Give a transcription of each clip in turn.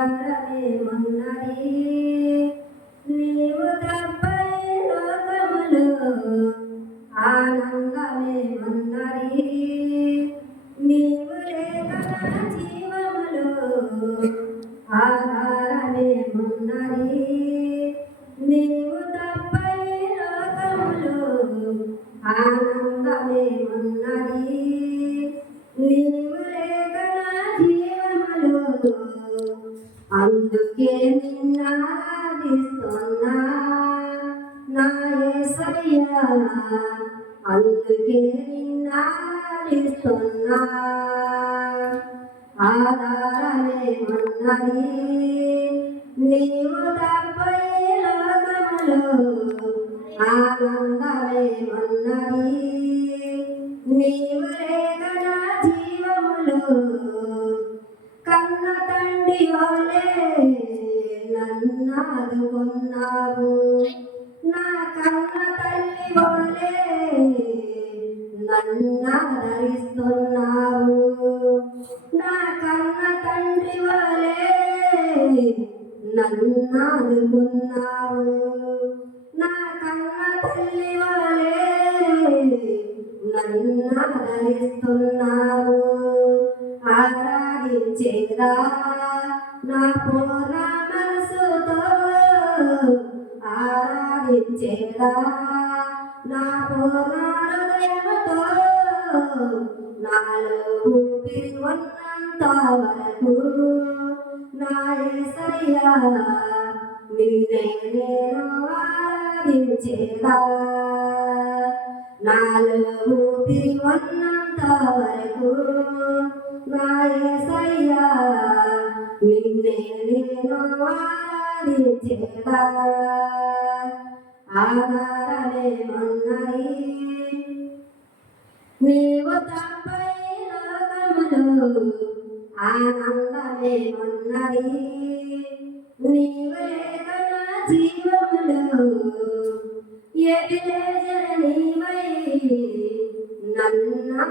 ఆనందమేమున్నది నీవు తప్పై లోకములో ఆనందమేమున్నది నీవు లేక నా జీవములో ఆధారమేమున్నది నీవు తప్పై లోకములో ఆనందమేమున్నది నీవు లేక నా జీవములో అందుకే నిన్నారాధిస్తున్నా నా యేసయ్యా అందుకే నిన్నారాధిస్తున్నా ఆధారమేమున్నది నీవు తప్పై లోకములో ఆనందమేమున్నది నీవు లేక నా జీవములో కన్న తండ్రి వలే నన్నాదుకున్నావు నా కన్న తల్లి వలే నన్నాదరిస్తున్నావు నా కన్న తండ్రి వలే నన్నాదుకున్నావు నా కన్న తల్లి వలే నన్నాదరిస్తున్నావు ఆరాధించేదా నా పూర్ణ మనసుతో ఆరాధించేదా నా పూర్ణ హృదయముతో నాలో ఊపిరి ఉన్నంత వరకు నా యేసయ్యా నిన్నే నేను ఆరాధించేదా నాలో ఊపిరి ఉన్నంత వరకు నా యేసయ్యా నిన్నే నేను ఆరాధించేదా ఆధారమేమున్నది నీవు తప్పై లోకములో ఆనందమేమున్నది నీవు లేక నా జీవములో ఎబినేజరు నీవై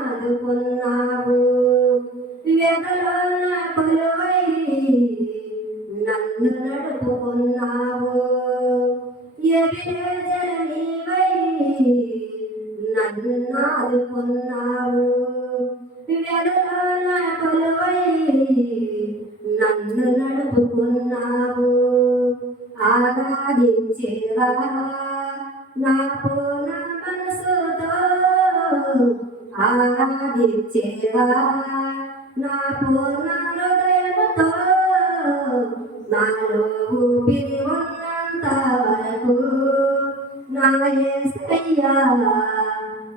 నన్నాదుకున్నావు వ్యధలో నా కొలువై నన్ను నడుపుకున్నావు ఎబినేజరు నీవై నన్నాదుకున్నావు వ్యధలో నా కొలువై నన్ను నడుపుకున్నావు ఆరాధించేదా నా పూర్ణ మనసుతో ఆరాధించేదా నా పూర్ణ హృదయముతో నాలో ఊపిరి ఉన్నంత వరకు నా యేసయ్యా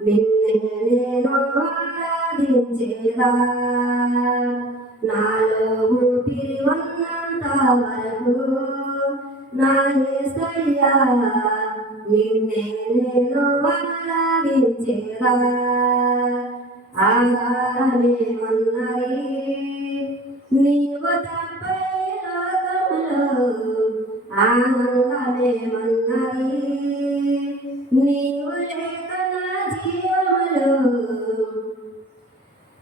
నిన్నే నేను ఆరాధించేదా నాలో ఊపిరి ఉన్నంత వరకు నా యేసయ్యా నిన్నే నేను ఆరాధించేదా ఆధారమేమున్నది నీవు తప్పై లోకములో ఆనందమేమున్నది నీవు లేక నా జీవములో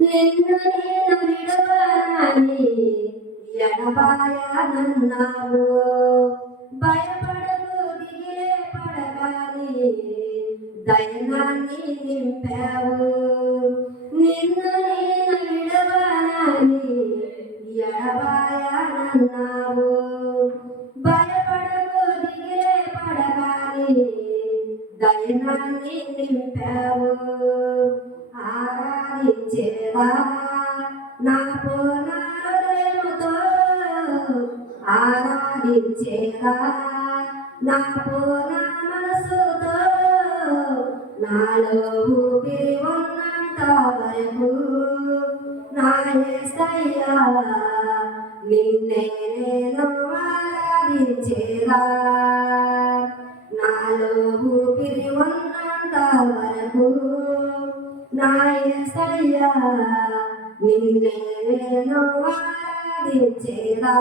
నిన్ను నేను విడవనని ఎడబాయనన్నావు భయపడకు దిగిలే పడగాని దైనాన్ని నింపావు నిన్ను నేను విడవనని ఎడబాయనన్నావు భయపడకు దిగిలే పడగాని దైనాన్ని నింపావు ఆరాధించేదా నా పూర్ణ హృదయముతో ఆరాధించేదా నా పూర్ణ మనసుతో నాలో ఊపిరి ఉన్నంత వరకు నా యేసయ్యా నిన్నే నేను ఆరాధించేదా నాలో ఊపిరి ఉన్నంత వరకు నా యేసయ్యా నిన్నే నేను ఆరాధించేదా